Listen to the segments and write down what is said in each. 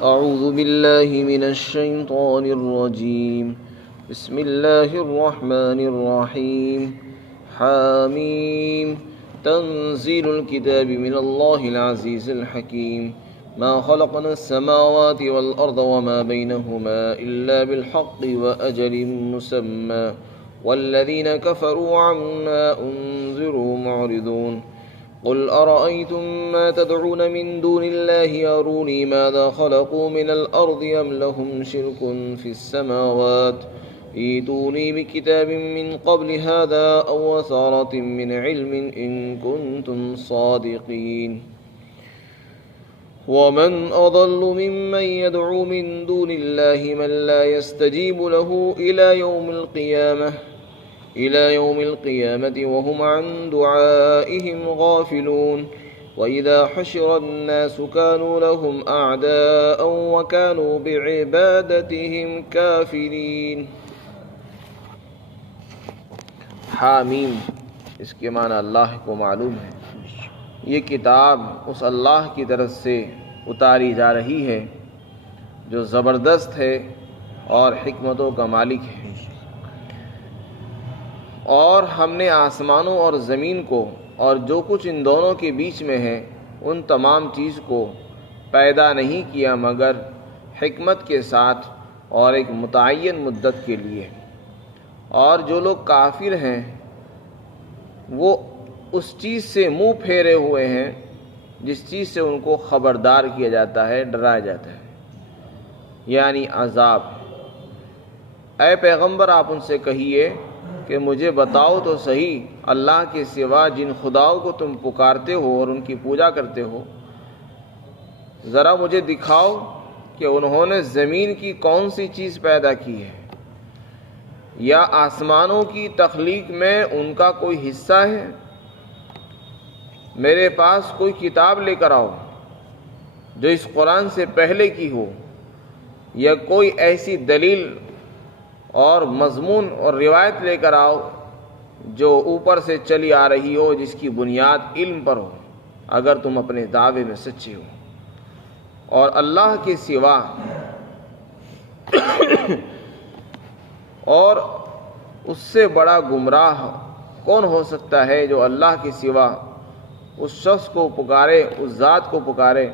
أعوذ بالله من الشيطان الرجيم بسم الله الرحمن الرحيم حاميم تنزيل الكتاب من الله العزيز الحكيم ما خلقنا السماوات والأرض وما بينهما إلا بالحق وأجل مسمى والذين كفروا عما أنذروا معرضون قل أرأيتم ما تدعون من دون الله أروني ماذا خلقوا من الأرض أم لهم شرك في السماوات ائتوني بكتاب من قبل هذا أو أثارة من علم إن كنتم صادقين ومن أضل ممن يدعو من دون الله من لا يستجيب له إلى يوم القيامة وهم عن دعائهم غافلون وإذا حشر الناس كانوا لهم أعداء وكانوا بعبادتهم كافرين. حامیم اس کے معنی اللہ کو معلوم ہے. یہ کتاب اس اللہ کی طرف سے اتاری جا رہی ہے جو زبردست ہے اور حکمتوں کا مالک ہے. اور ہم نے آسمانوں اور زمین کو اور جو کچھ ان دونوں کے بیچ میں ہے ان تمام چیز کو پیدا نہیں کیا مگر حکمت کے ساتھ اور ایک متعین مدت کے لیے. اور جو لوگ کافر ہیں وہ اس چیز سے منہ پھیرے ہوئے ہیں جس چیز سے ان کو خبردار کیا جاتا ہے، ڈرایا جاتا ہے، یعنی عذاب. اے پیغمبر آپ ان سے کہیے کہ مجھے بتاؤ تو صحیح، اللہ کے سوا جن خداؤں کو تم پکارتے ہو اور ان کی پوجا کرتے ہو، ذرا مجھے دکھاؤ کہ انہوں نے زمین کی کون سی چیز پیدا کی ہے یا آسمانوں کی تخلیق میں ان کا کوئی حصہ ہے. میرے پاس کوئی کتاب لے کر آؤ جو اس قرآن سے پہلے کی ہو، یا کوئی ایسی دلیل اور مضمون اور روایت لے کر آؤ جو اوپر سے چلی آ رہی ہو، جس کی بنیاد علم پر ہو، اگر تم اپنے دعوے میں سچے ہو. اور اللہ کے سوا اور اس سے بڑا گمراہ کون ہو سکتا ہے جو اللہ کے سوا اس شخص کو پکارے، اس ذات کو پکارے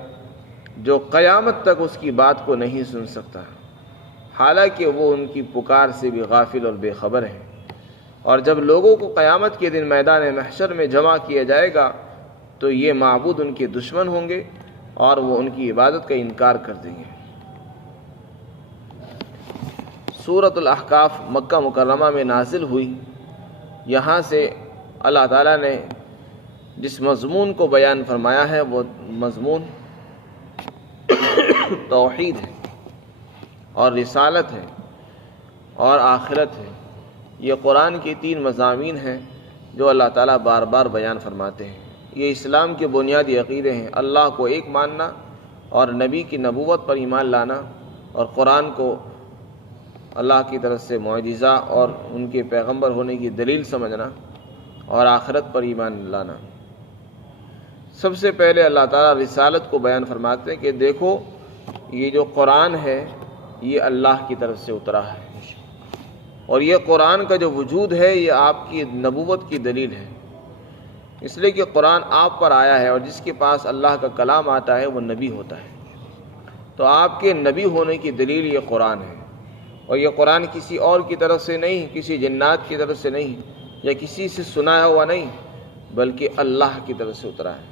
جو قیامت تک اس کی بات کو نہیں سن سکتا، حالانکہ وہ ان کی پکار سے بھی غافل اور بے خبر ہے. اور جب لوگوں کو قیامت کے دن میدان محشر میں جمع کیا جائے گا تو یہ معبود ان کے دشمن ہوں گے اور وہ ان کی عبادت کا انکار کر دیں گے. سورۃ الاحقاف مکہ مکرمہ میں نازل ہوئی. یہاں سے اللہ تعالیٰ نے جس مضمون کو بیان فرمایا ہے وہ مضمون توحید ہے اور رسالت ہے اور آخرت ہے. یہ قرآن کے 3 مضامین ہیں جو اللہ تعالیٰ بار بار بیان فرماتے ہیں. یہ اسلام کے بنیادی عقیدے ہیں: اللہ کو ایک ماننا اور نبی کی نبوت پر ایمان لانا اور قرآن کو اللہ کی طرف سے معجزہ اور ان کے پیغمبر ہونے کی دلیل سمجھنا اور آخرت پر ایمان لانا. سب سے پہلے اللہ تعالیٰ رسالت کو بیان فرماتے ہیں کہ دیکھو یہ جو قرآن ہے یہ اللہ کی طرف سے اترا ہے، اور یہ قرآن کا جو وجود ہے یہ آپ کی نبوت کی دلیل ہے. اس لیے کہ قرآن آپ پر آیا ہے اور جس کے پاس اللہ کا کلام آتا ہے وہ نبی ہوتا ہے. تو آپ کے نبی ہونے کی دلیل یہ قرآن ہے. اور یہ قرآن کسی اور کی طرف سے نہیں، کسی جنات کی طرف سے نہیں یا کسی سے سنایا ہوا نہیں، بلکہ اللہ کی طرف سے اترا ہے.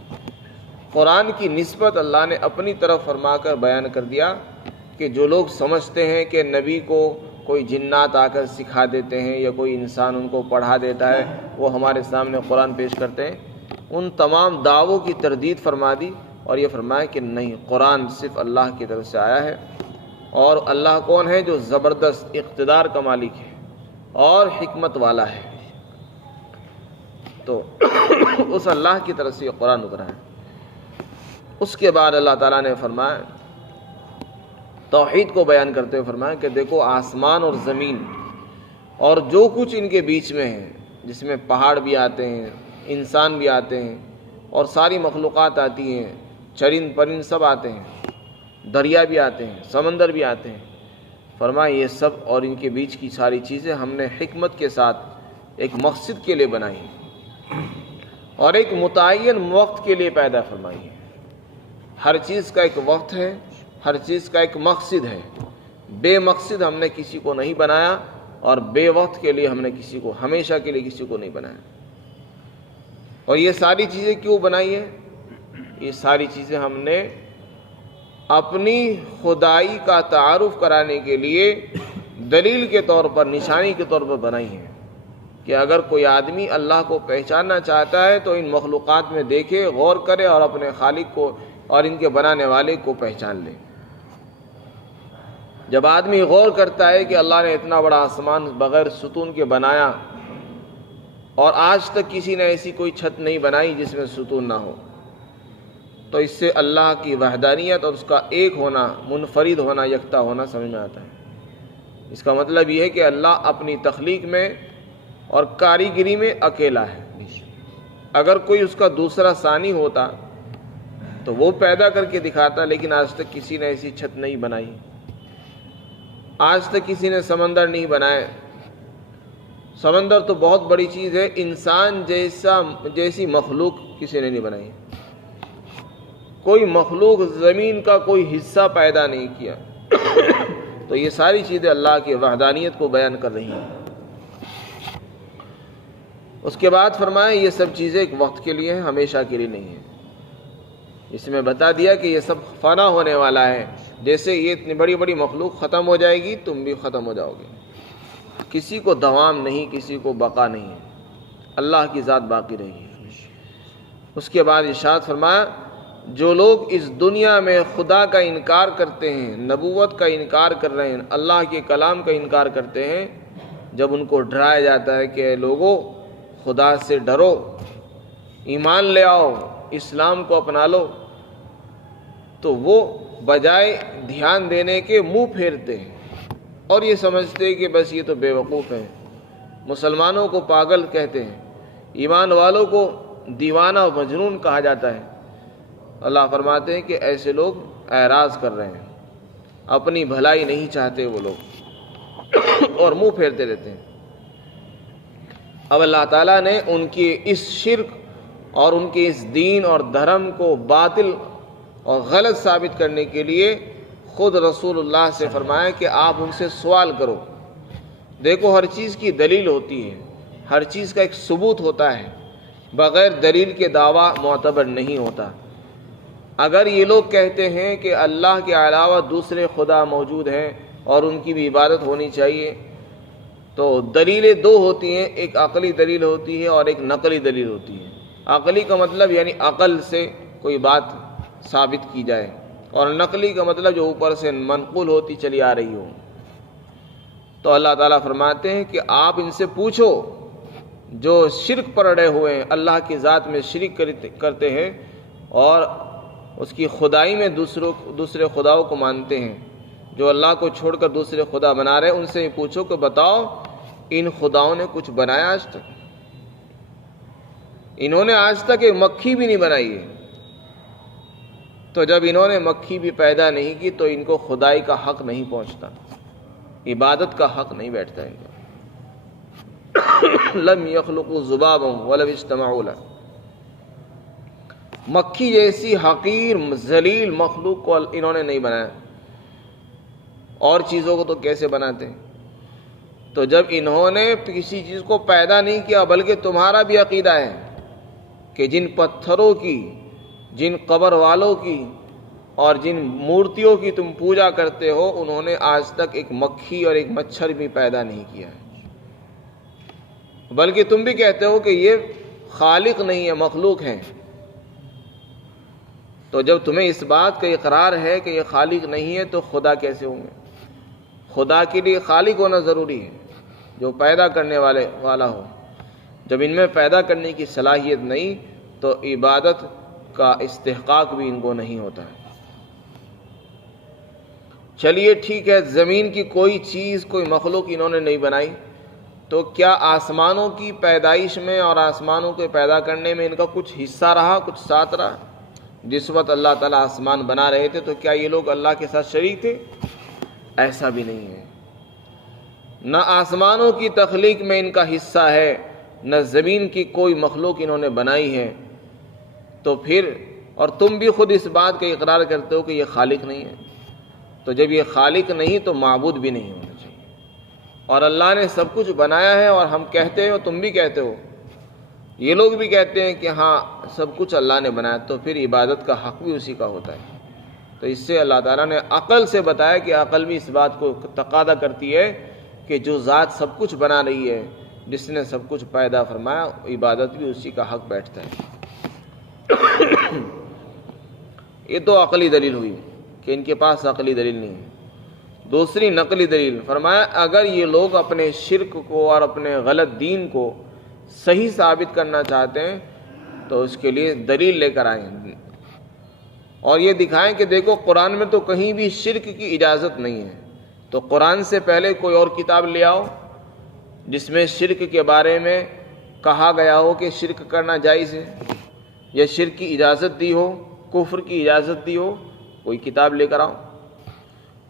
قرآن کی نسبت اللہ نے اپنی طرف فرما کر بیان کر دیا کہ جو لوگ سمجھتے ہیں کہ نبی کو کوئی جنات آ کر سکھا دیتے ہیں یا کوئی انسان ان کو پڑھا دیتا ہے، وہ ہمارے سامنے قرآن پیش کرتے ہیں، ان تمام دعووں کی تردید فرما دی اور یہ فرمایا کہ نہیں، قرآن صرف اللہ کی طرف سے آیا ہے. اور اللہ کون ہے؟ جو زبردست اقتدار کا مالک ہے اور حکمت والا ہے. تو اس اللہ کی طرف سے یہ قرآن اترا ہے. اس کے بعد اللہ تعالیٰ نے فرمایا، توحید کو بیان کرتے ہوئے فرمایا کہ دیکھو آسمان اور زمین اور جو کچھ ان کے بیچ میں ہے، جس میں پہاڑ بھی آتے ہیں، انسان بھی آتے ہیں اور ساری مخلوقات آتی ہیں، چرند پرند سب آتے ہیں. دریا بھی آتے ہیں، سمندر بھی آتے ہیں۔ فرمایا یہ سب اور ان کے بیچ کی ساری چیزیں ہم نے حکمت کے ساتھ ایک مقصد کے لیے بنائی ہیں اور ایک متعین وقت کے لیے پیدا فرمائی ہے۔ ہر چیز کا ایک وقت ہے، ہر چیز کا ایک مقصد ہے۔ بے مقصد ہم نے کسی کو نہیں بنایا اور بے وقت کے لیے ہم نے کسی کو، ہمیشہ کے لیے کسی کو نہیں بنایا۔ اور یہ ساری چیزیں کیوں بنائی ہیں؟ یہ ساری چیزیں ہم نے اپنی خدائی کا تعارف کرانے کے لیے دلیل کے طور پر، نشانی کے طور پر بنائی ہیں کہ اگر کوئی آدمی اللہ کو پہچاننا چاہتا ہے تو ان مخلوقات میں دیکھے، غور کرے اور اپنے خالق کو اور ان کے بنانے والے کو پہچان لے۔ جب آدمی غور کرتا ہے کہ اللہ نے اتنا بڑا آسمان بغیر ستون کے بنایا اور آج تک کسی نے ایسی کوئی چھت نہیں بنائی جس میں ستون نہ ہو، تو اس سے اللہ کی وحدانیت اور اس کا ایک ہونا، منفرد ہونا، یکتا ہونا سمجھ میں آتا ہے۔ اس کا مطلب یہ ہے کہ اللہ اپنی تخلیق میں اور کاریگری میں اکیلا ہے۔ اگر کوئی اس کا دوسرا ثانی ہوتا تو وہ پیدا کر کے دکھاتا، لیکن آج تک کسی نے ایسی چھت نہیں بنائی، آج تک کسی نے سمندر نہیں بنائے۔ سمندر تو بہت بڑی چیز ہے، انسان جیسی مخلوق کسی نے نہیں بنائی۔ کوئی مخلوق زمین کا کوئی حصہ پیدا نہیں کیا۔ تو یہ ساری چیزیں اللہ کی وحدانیت کو بیان کر رہی ہیں۔ اس کے بعد فرمایا یہ سب چیزیں ایک وقت کے لیے ہیں، ہمیشہ کے لیے نہیں ہیں۔ اس میں بتا دیا کہ یہ سب فنا ہونے والا ہے، جیسے یہ اتنی بڑی بڑی مخلوق ختم ہو جائے گی، تم بھی ختم ہو جاؤ گے۔ کسی کو دوام نہیں، کسی کو بقا نہیں ہے، اللہ کی ذات باقی رہے گی۔ اس کے بعد ارشاد فرمایا جو لوگ اس دنیا میں خدا کا انکار کرتے ہیں، نبوت کا انکار کر رہے ہیں، اللہ کے کلام کا انکار کرتے ہیں، جب ان کو ڈرایا جاتا ہے کہ لوگوں خدا سے ڈرو، ایمان لے آؤ، اسلام کو اپنا لو، تو وہ بجائے دھیان دینے کے منہ پھیرتے ہیں اور یہ سمجھتے ہیں کہ بس یہ تو بے وقوف ہیں۔ مسلمانوں کو پاگل کہتے ہیں، ایمان والوں کو دیوانہ و مجنون کہا جاتا ہے۔ اللہ فرماتے ہیں کہ ایسے لوگ اعراض کر رہے ہیں، اپنی بھلائی نہیں چاہتے وہ لوگ اور منہ پھیرتے رہتے ہیں۔ اب اللہ تعالیٰ نے ان کی اس شرک اور ان کے اس دین اور دھرم کو باطل اور غلط ثابت کرنے کے لیے خود رسول اللہ سے فرمایا کہ آپ ان سے سوال کرو۔ دیکھو ہر چیز کی دلیل ہوتی ہے، ہر چیز کا ایک ثبوت ہوتا ہے، بغیر دلیل کے دعویٰ معتبر نہیں ہوتا۔ اگر یہ لوگ کہتے ہیں کہ اللہ کے علاوہ دوسرے خدا موجود ہیں اور ان کی بھی عبادت ہونی چاہیے، تو دلیلیں دو ہوتی ہیں، ایک عقلی دلیل ہوتی ہے اور ایک نقلی دلیل ہوتی ہے۔ عقلی کا مطلب یعنی عقل سے کوئی بات ثابت کی جائے، اور نقلی کا مطلب جو اوپر سے منقول ہوتی چلی آ رہی ہو۔ تو اللہ تعالیٰ فرماتے ہیں کہ آپ ان سے پوچھو جو شرک پر اڑے ہوئے ہیں، اللہ کی ذات میں شرک کرتے ہیں اور اس کی خدائی میں دوسرے خداؤں کو مانتے ہیں، جو اللہ کو چھوڑ کر دوسرے خدا بنا رہے ہیں، ان سے یہ پوچھو کہ بتاؤ ان خداؤں نے کچھ بنایا آج تک؟ انہوں نے آج تک ایک مکھی بھی نہیں بنائی ہے۔ تو جب انہوں نے مکھی بھی پیدا نہیں کی تو ان کو خدائی کا حق نہیں پہنچتا، عبادت کا حق نہیں بیٹھتا ان کا۔ لم یخلقوا ذبابا ولو اجتمعوا له، مکھی جیسی حقیر ذلیل مخلوق کو انہوں نے نہیں بنایا، اور چیزوں کو تو کیسے بناتے ہیں؟ تو جب انہوں نے کسی چیز کو پیدا نہیں کیا، بلکہ تمہارا بھی عقیدہ ہے کہ جن پتھروں کی، جن قبر والوں کی اور جن مورتیوں کی تم پوجا کرتے ہو، انہوں نے آج تک ایک مکھی اور ایک مچھر بھی پیدا نہیں کیا ہے، بلکہ تم بھی کہتے ہو کہ یہ خالق نہیں ہے، مخلوق ہیں۔ تو جب تمہیں اس بات کا اقرار ہے کہ یہ خالق نہیں ہے تو خدا کیسے ہوں گے؟ خدا کے لیے خالق ہونا ضروری ہے، جو پیدا کرنے والا ہو۔ جب ان میں پیدا کرنے کی صلاحیت نہیں تو عبادت کا استحقاق بھی ان کو نہیں ہوتا ہے۔ چلیے ٹھیک ہے، زمین کی کوئی چیز، کوئی مخلوق انہوں نے نہیں بنائی، تو کیا آسمانوں کی پیدائش میں اور آسمانوں کے پیدا کرنے میں ان کا کچھ حصہ رہا، کچھ ساتھ رہا؟ جس وقت اللہ تعالیٰ آسمان بنا رہے تھے تو کیا یہ لوگ اللہ کے ساتھ شریک تھے؟ ایسا بھی نہیں ہے۔ نہ آسمانوں کی تخلیق میں ان کا حصہ ہے، نہ زمین کی کوئی مخلوق انہوں نے بنائی ہے۔ تو پھر اور تم بھی خود اس بات کا اقرار کرتے ہو کہ یہ خالق نہیں ہے، تو جب یہ خالق نہیں تو معبود بھی نہیں ہونا چاہیے۔ اور اللہ نے سب کچھ بنایا ہے، اور ہم کہتے ہو، تم بھی کہتے ہو، یہ لوگ بھی کہتے ہیں کہ ہاں سب کچھ اللہ نے بنایا، تو پھر عبادت کا حق بھی اسی کا ہوتا ہے۔ تو اس سے اللہ تعالیٰ نے عقل سے بتایا کہ عقل بھی اس بات کو تقاضا کرتی ہے کہ جو ذات سب کچھ بنا رہی ہے، جس نے سب کچھ پیدا فرمایا، عبادت بھی اسی کا حق بیٹھتا ہے۔ یہ تو عقلی دلیل ہوئی کہ ان کے پاس عقلی دلیل نہیں ہے۔ دوسری نقلی دلیل فرمایا، اگر یہ لوگ اپنے شرک کو اور اپنے غلط دین کو صحیح ثابت کرنا چاہتے ہیں تو اس کے لیے دلیل لے کر آئیں اور یہ دکھائیں کہ دیکھو قرآن میں تو کہیں بھی شرک کی اجازت نہیں ہے، تو قرآن سے پہلے کوئی اور کتاب لے آؤ جس میں شرک کے بارے میں کہا گیا ہو کہ شرک کرنا جائز ہے، یا شرک کی اجازت دی ہو، کفر کی اجازت دی ہو، کوئی کتاب لے کر آؤ۔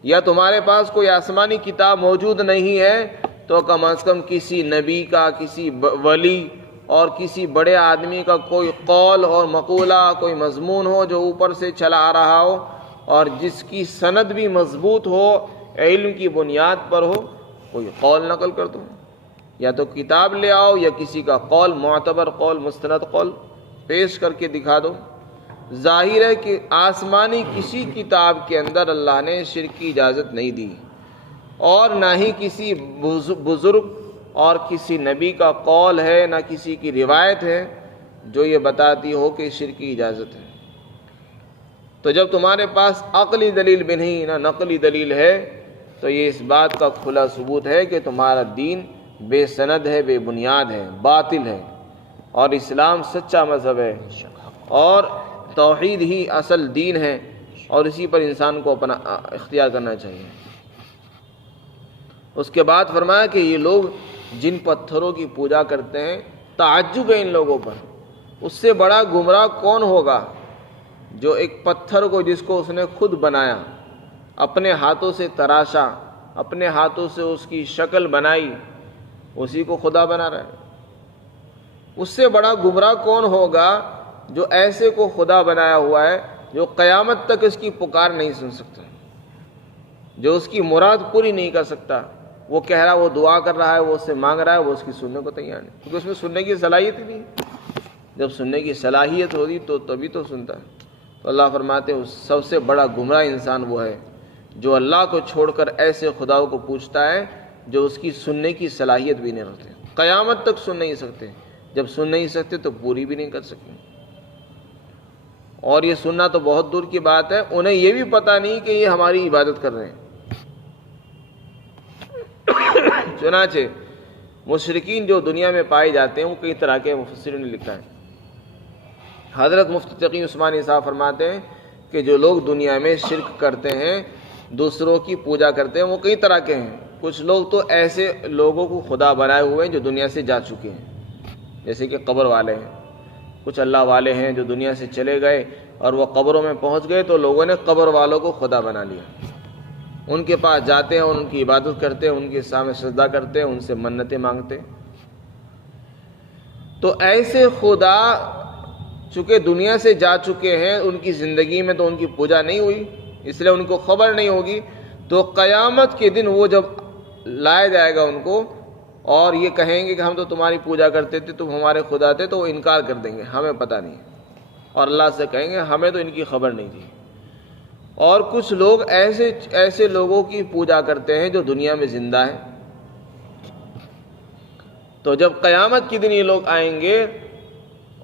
یا تمہارے پاس کوئی آسمانی کتاب موجود نہیں ہے تو کم از کم کسی نبی کا، کسی ولی اور کسی بڑے آدمی کا کوئی قول اور مقولہ، کوئی مضمون ہو جو اوپر سے چلا آ رہا ہو اور جس کی سند بھی مضبوط ہو، علم کی بنیاد پر ہو، کوئی قول نقل کر دو۔ یا تو کتاب لے آؤ یا کسی کا قول، معتبر قول، مستند قول پیش کر کے دکھا دو۔ ظاہر ہے کہ آسمانی کسی کتاب کے اندر اللہ نے شرک کی اجازت نہیں دی، اور نہ ہی کسی بزرگ اور کسی نبی کا قول ہے، نہ کسی کی روایت ہے جو یہ بتاتی ہو کہ شرک کی اجازت ہے۔ تو جب تمہارے پاس عقلی دلیل بھی نہیں، نہ نقلی دلیل ہے، تو یہ اس بات کا کھلا ثبوت ہے کہ تمہارا دین بے سند ہے، بے بنیاد ہے، باطل ہے، اور اسلام سچا مذہب ہے، اور توحید ہی اصل دین ہے، اور اسی پر انسان کو اپنا اختیار کرنا چاہیے۔ اس کے بعد فرمایا کہ یہ لوگ جن پتھروں کی پوجا کرتے ہیں، تعجب ہے ان لوگوں پر، اس سے بڑا گمراہ کون ہوگا جو ایک پتھر کو، جس کو اس نے خود بنایا، اپنے ہاتھوں سے تراشا، اپنے ہاتھوں سے اس کی شکل بنائی، اسی کو خدا بنا رہا ہے۔ اس سے بڑا گمراہ کون ہوگا جو ایسے کو خدا بنایا ہوا ہے، جو قیامت تک اس کی پکار نہیں سن سکتا، جو اس کی مراد پوری نہیں کر سکتا۔ وہ کہہ رہا ہے، وہ دعا کر رہا ہے، وہ اس سے مانگ رہا ہے، وہ اس کی سننے کو تیار نہیں، کیونکہ اس میں سننے کی صلاحیت ہی نہیں۔ جب سننے کی صلاحیت ہوتی تو تبھی تو سنتا ہے۔ تو اللہ فرماتے ہیں سب سے بڑا گمراہ انسان وہ ہے جو اللہ کو چھوڑ کر ایسے خداؤں کو پوچھتا ہے جو اس کی سننے کی صلاحیت بھی نہیں رکھتے، قیامت تک سن نہیں سکتے، جب سن نہیں سکتے تو پوری بھی نہیں کر سکتے۔ اور یہ سننا تو بہت دور کی بات ہے، انہیں یہ بھی پتہ نہیں کہ یہ ہماری عبادت کر رہے ہیں۔ چنانچہ مشرکین جو دنیا میں پائے جاتے ہیں وہ کئی طرح کے، مفسرین نے لکھا ہے۔ حضرت مفتی تقی عثمانی صاحب فرماتے ہیں کہ جو لوگ دنیا میں شرک کرتے ہیں، دوسروں کی پوجا کرتے ہیں، وہ کئی طرح کے ہیں۔ کچھ لوگ تو ایسے لوگوں کو خدا بنائے ہوئے ہیں جو دنیا سے جا چکے ہیں، جیسے کہ قبر والے ہیں۔ کچھ اللہ والے ہیں جو دنیا سے چلے گئے اور وہ قبروں میں پہنچ گئے تو لوگوں نے قبر والوں کو خدا بنا لیا، ان کے پاس جاتے ہیں اور ان کی عبادت کرتے ہیں، ان کے سامنے سجدہ کرتے ہیں، ان سے منتیں مانگتے۔ تو ایسے خدا چونکہ دنیا سے جا چکے ہیں، ان کی زندگی میں تو ان کی پوجا نہیں ہوئی، اس لیے ان کو خبر نہیں ہوگی۔ تو قیامت کے دن وہ جب لایا جائے گا ان کو اور یہ کہیں گے کہ ہم تو تمہاری پوجا کرتے تھے، تم ہمارے خدا تھے، تو وہ انکار کر دیں گے، ہمیں پتہ نہیں، اور اللہ سے کہیں گے ہمیں تو ان کی خبر نہیں تھی۔ اور کچھ لوگ ایسے لوگوں کی پوجا کرتے ہیں جو دنیا میں زندہ ہیں، تو جب قیامت کے دن یہ لوگ آئیں گے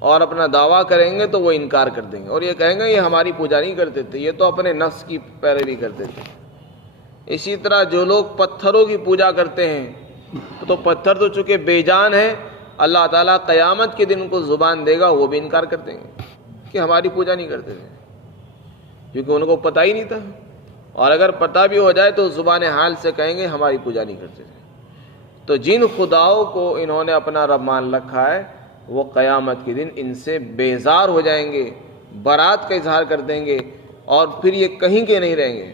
اور اپنا دعویٰ کریں گے تو وہ انکار کر دیں گے اور یہ کہیں گے یہ ہماری پوجا نہیں کرتے تھے، یہ تو اپنے نفس کی پیروی کرتے تھے۔ اسی طرح جو لوگ پتھروں کی پوجا کرتے ہیں، تو پتھر تو چونکہ بے جان ہے، اللہ تعالیٰ قیامت کے دن ان کو زبان دے گا، وہ بھی انکار کر دیں گے کہ ہماری پوجا نہیں کرتے تھے، کیونکہ ان کو پتہ ہی نہیں تھا، اور اگر پتہ بھی ہو جائے تو زبان حال سے کہیں گے ہماری پوجا نہیں کرتے تھے۔ تو جن خداؤں کو انہوں نے اپنا رب مان رکھا ہے، وہ قیامت کے دن ان سے بیزار ہو جائیں گے برات کا اظہار کر دیں گے اور پھر یہ کہیں کے نہیں رہیں گے،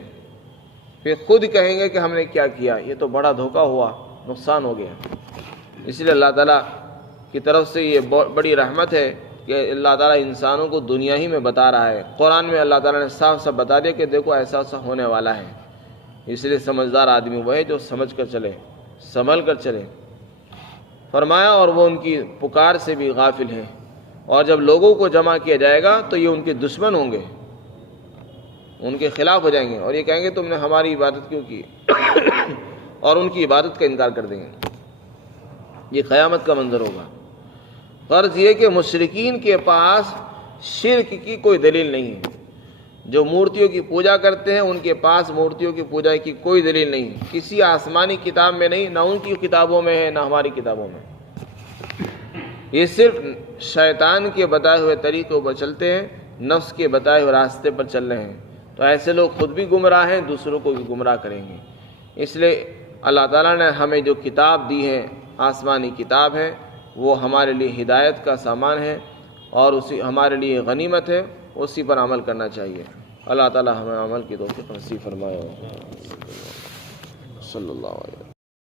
پھر خود کہیں گے کہ ہم نے کیا کیا، یہ تو بڑا دھوکہ ہوا، نقصان ہو گیا۔ اس لیے اللہ تعالیٰ کی طرف سے یہ بڑی رحمت ہے کہ اللہ تعالیٰ انسانوں کو دنیا ہی میں بتا رہا ہے۔ قرآن میں اللہ تعالیٰ نے صاف صاف بتا دیا کہ دیکھو ایسا ایسا ہونے والا ہے۔ اس لیے سمجھدار آدمی وہ ہے جو سمجھ کر چلے، سنبھل کر چلے۔ فرمایا اور وہ ان کی پکار سے بھی غافل ہیں، اور جب لوگوں کو جمع کیا جائے گا تو یہ ان کے دشمن ہوں گے، ان کے خلاف ہو جائیں گے اور یہ کہیں گے تم نے ہماری عبادت کیوں کی اور ان کی عبادت کا انکار کر دیں گے۔ یہ قیامت کا منظر ہوگا۔ غرض یہ کہ مشرکین کے پاس شرک کی کوئی دلیل نہیں ہے، جو مورتیوں کی پوجا کرتے ہیں ان کے پاس مورتیوں کی پوجا کی کوئی دلیل نہیں، کسی آسمانی کتاب میں نہیں، نہ ان کی کتابوں میں ہے نہ ہماری کتابوں میں۔ یہ صرف شیطان کے بتائے ہوئے طریقوں پر چلتے ہیں، نفس کے بتائے ہوئے راستے پر چل رہے ہیں، تو ایسے لوگ خود بھی گمراہ ہیں، دوسروں کو بھی گمراہ کریں گے۔ اس لیے اللہ تعالیٰ نے ہمیں جو کتاب دی ہے، آسمانی کتاب ہے، وہ ہمارے لیے ہدایت کا سامان ہے اور اسی ہمارے لیے غنیمت ہے، اسی پر عمل کرنا چاہیے۔ اللہ تعالیٰ ہمیں عمل کی توفیق نصیب فرمائے۔ صلی اللہ علیہ وسلم۔